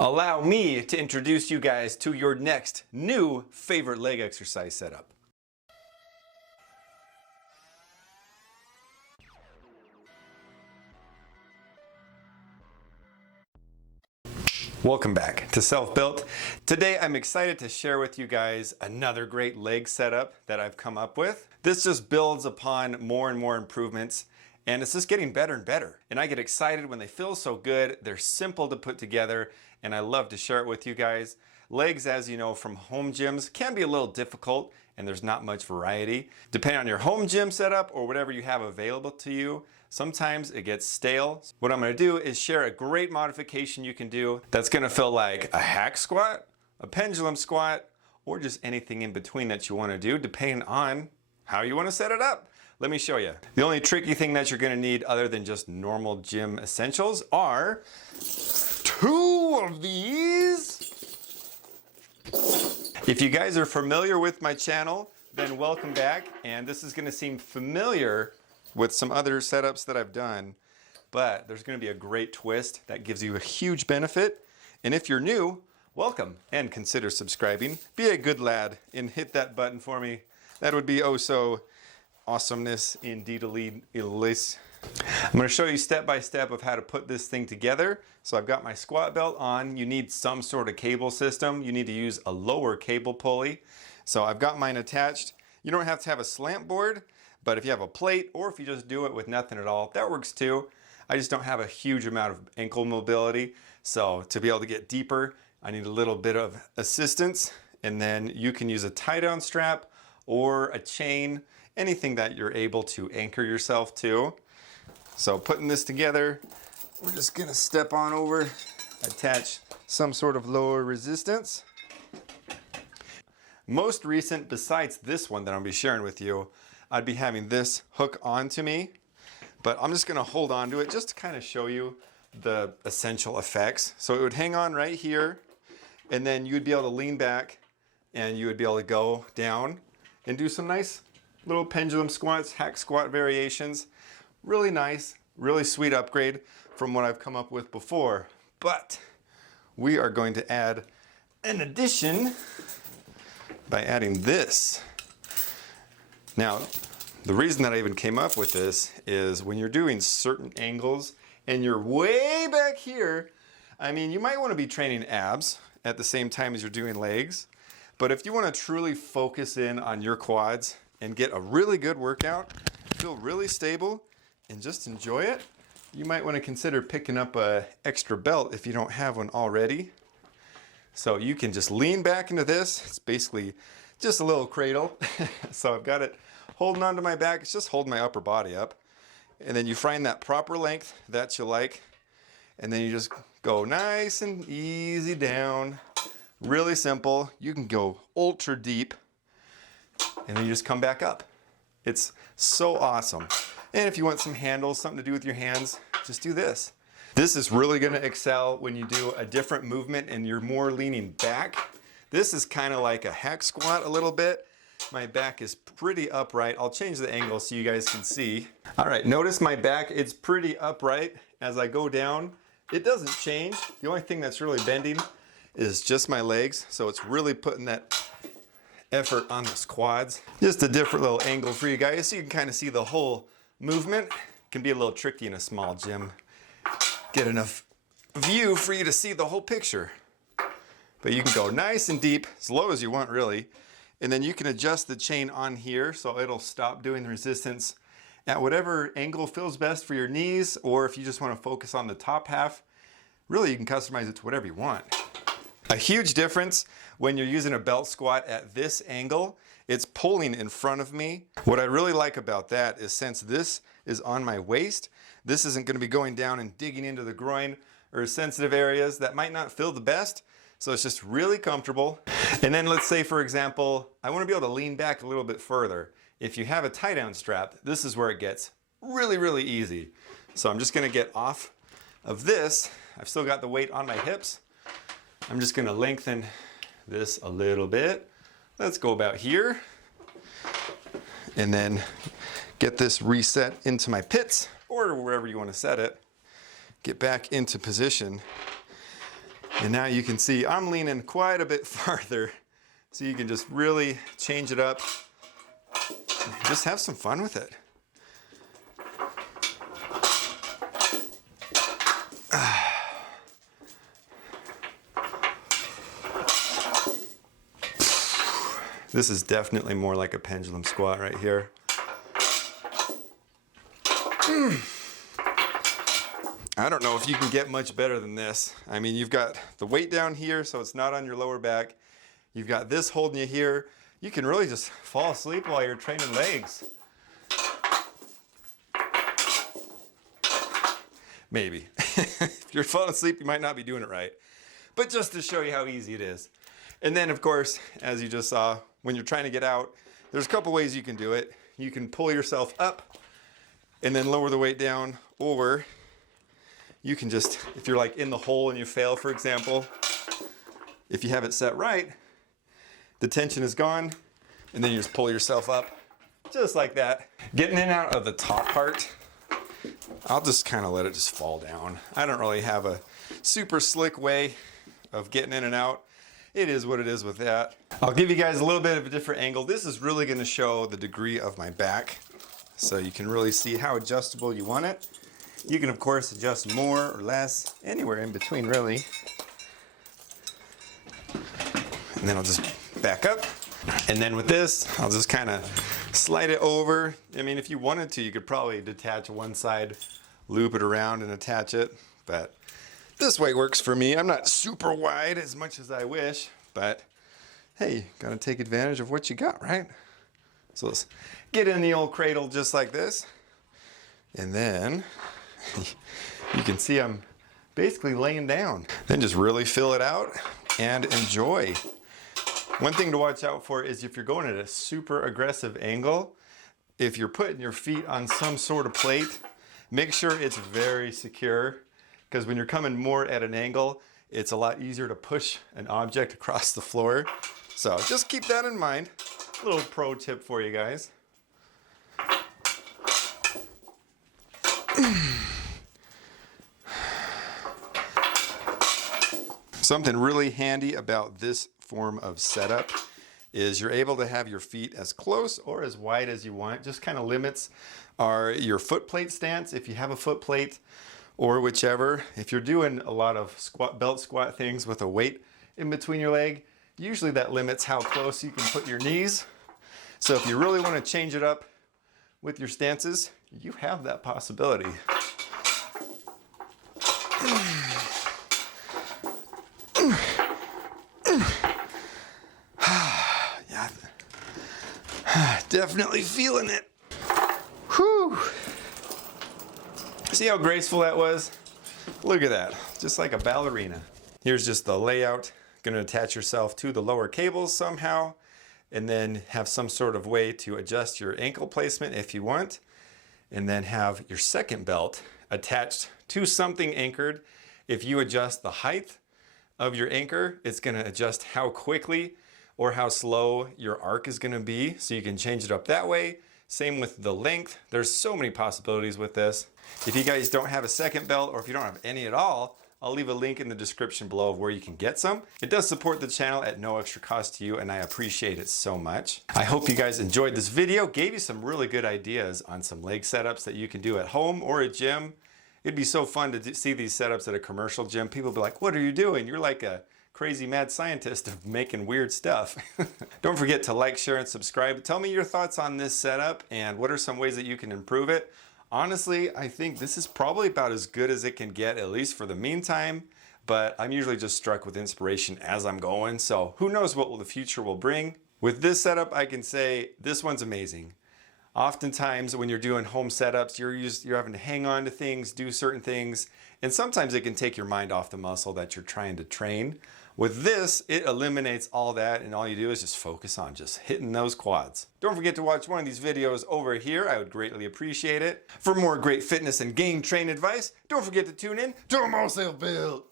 Allow me to introduce you guys to your next new favorite leg exercise setup. Welcome back to Self-Built. Today I'm excited to share with you guys another great leg setup that I've come up with. This just builds upon more and more improvements, and it's just getting better and better. And I get excited when they feel so good. They're simple to put together, and I love to share it with you guys. Legs, as you know from home gyms, can be a little difficult, and there's not much variety. Depending on your home gym setup or whatever you have available to you, sometimes it gets stale. What I'm gonna do is share a great modification you can do that's gonna feel like a hack squat, a pendulum squat, or just anything in between that you wanna do, depending on how you wanna set it up. Let me show you. The only tricky thing that you're gonna need other than just normal gym essentials are two of these. If you guys are familiar with my channel, then welcome back. And this is gonna seem familiar with some other setups that I've done, but there's gonna be a great twist that gives you a huge benefit. And if you're new, welcome and consider subscribing. Be a good lad and hit that button for me. That would be oh so awesomeness indeed. I'm going to show you step by step of how to put this thing together. So I've got my squat belt on. You need some sort of cable system. You need to use a lower cable pulley. So I've got mine attached. You don't have to have a slant board, but if you have a plate or if you just do it with nothing at all, that works too. I just don't have a huge amount of ankle mobility. So to be able to get deeper, I need a little bit of assistance. And then you can use a tie down strap or a chain, anything that you're able to anchor yourself to. So putting this together, we're just gonna step on over, attach some sort of lower resistance. Most recent, besides this one that I'll be sharing with you, I'd be having this hook onto me, but I'm just gonna hold on to it just to kind of show you the essential effects. So it would hang on right here, and then you'd be able to lean back and you would be able to go down and do some nice little pendulum squats, hack squat variations. Really nice, really sweet upgrade from what I've come up with before. But we are going to add an addition by adding this. Now, the reason that I even came up with this is when you're doing certain angles and you're way back here, I mean, you might want to be training abs at the same time as you're doing legs. But if you want to truly focus in on your quads and get a really good workout, feel really stable, and just enjoy it, you might want to consider picking up an extra belt if you don't have one already. So you can just lean back into this. It's basically just a little cradle. So I've got it holding onto my back. It's just holding my upper body up. And then you find that proper length that you like. And then you just go nice and easy down. Really simple. You can go ultra deep. And then you just come back up. It's so awesome. And if you want some handles, something to do with your hands, just do this. This is really gonna excel when you do a different movement and you're more leaning back. This is kind of like a hack squat a little bit. My back is pretty upright. I'll change the angle so you guys can see. All right, notice my back, it's pretty upright. As I go down, it doesn't change. The only thing that's really bending is just my legs. So it's really putting that effort on the quads. Just a different little angle for you guys so you can kind of see the whole movement. It can be a little tricky in a small gym. Get enough view for you to see the whole picture. But you can go nice and deep, as low as you want really. And then you can adjust the chain on here so it'll stop doing the resistance at whatever angle feels best for your knees, or if you just want to focus on the top half, really you can customize it to whatever you want. A huge difference when you're using a belt squat at this angle, it's pulling in front of me. What I really like about that is since this is on my waist, this isn't going to be going down and digging into the groin or sensitive areas that might not feel the best. So it's just really comfortable. And then let's say, for example, I want to be able to lean back a little bit further. If you have a tie down strap, this is where it gets really, really easy. So I'm just going to get off of this. I've still got the weight on my hips. I'm just going to lengthen this a little bit. Let's go about here. And then get this reset into my pits or wherever you want to set it. Get back into position. And now you can see I'm leaning quite a bit farther, so you can just really change it up. Just have some fun with it. This is definitely more like a pendulum squat right here. I don't know if you can get much better than this. I mean, you've got the weight down here, so it's not on your lower back. You've got this holding you here. You can really just fall asleep while you're training legs. Maybe. If you're falling asleep, you might not be doing it right. But just to show you how easy it is. And then, of course, as you just saw, when you're trying to get out, there's a couple ways you can do it. You can pull yourself up and then lower the weight down, or you can just, if you're like in the hole and you fail, for example, if you have it set right, the tension is gone, and then you just pull yourself up, just like that. Getting in and out of the top part, I'll just kind of let it just fall down. I don't really have a super slick way of getting in and out. It is what it is with that. I'll give you guys a little bit of a different angle. This is really gonna show the degree of my back, so you can really see how adjustable you want it. You can, of course, adjust more or less, anywhere in between, really. And then I'll just back up. And then with this, I'll just kind of slide it over. I mean, if you wanted to, you could probably detach one side, loop it around and attach it. But this way works for me. I'm not super wide as much as I wish, but hey, gotta take advantage of what you got, right? So let's get in the old cradle just like this. And then you can see I'm basically laying down. Then just really fill it out and enjoy. One thing to watch out for is if you're going at a super aggressive angle, if you're putting your feet on some sort of plate, make sure it's very secure, because when you're coming more at an angle, it's a lot easier to push an object across the floor. So just keep that in mind. A little pro tip for you guys. Something really handy about this form of setup is you're able to have your feet as close or as wide as you want. Just kind of limits your foot plate stance, if you have a foot plate, or whichever. If you're doing a lot of belt squat things with a weight in between your leg, usually that limits how close you can put your knees. So if you really want to change it up with your stances, you have that possibility. Yeah, definitely feeling it. Whew. See how graceful that was? Look at that, just like a ballerina. Here's just the layout. Gonna attach yourself to the lower cables somehow, and then have some sort of way to adjust your ankle placement if you want, and then have your second belt attached to something anchored. If you adjust the height of your anchor, it's gonna adjust how quickly or how slow your arc is gonna be, so you can change it up that way. Same with the length. There's so many possibilities with this. If you guys don't have a second belt, or if you don't have any at all, I'll leave a link in the description below of where you can get some. It does support the channel at no extra cost to you, and I appreciate it so much. I hope you guys enjoyed this video, gave you some really good ideas on some leg setups that you can do at home or at gym. It'd be so fun to see these setups at a commercial gym. People be like, what are you doing? You're like a crazy mad scientist of making weird stuff. Don't forget to like, share, and subscribe. Tell me your thoughts on this setup and what are some ways that you can improve it. Honestly, I think this is probably about as good as it can get, at least for the meantime, but I'm usually just struck with inspiration as I'm going, so who knows what the future will bring. With this setup, I can say this one's amazing. Oftentimes when you're doing home setups, you're having to hang on to things, do certain things, and sometimes it can take your mind off the muscle that you're trying to train. With this, it eliminates all that, and all you do is just focus on just hitting those quads. Don't forget to watch one of these videos over here. I would greatly appreciate it. For more great fitness and game train advice, don't forget to tune in to More Self Built.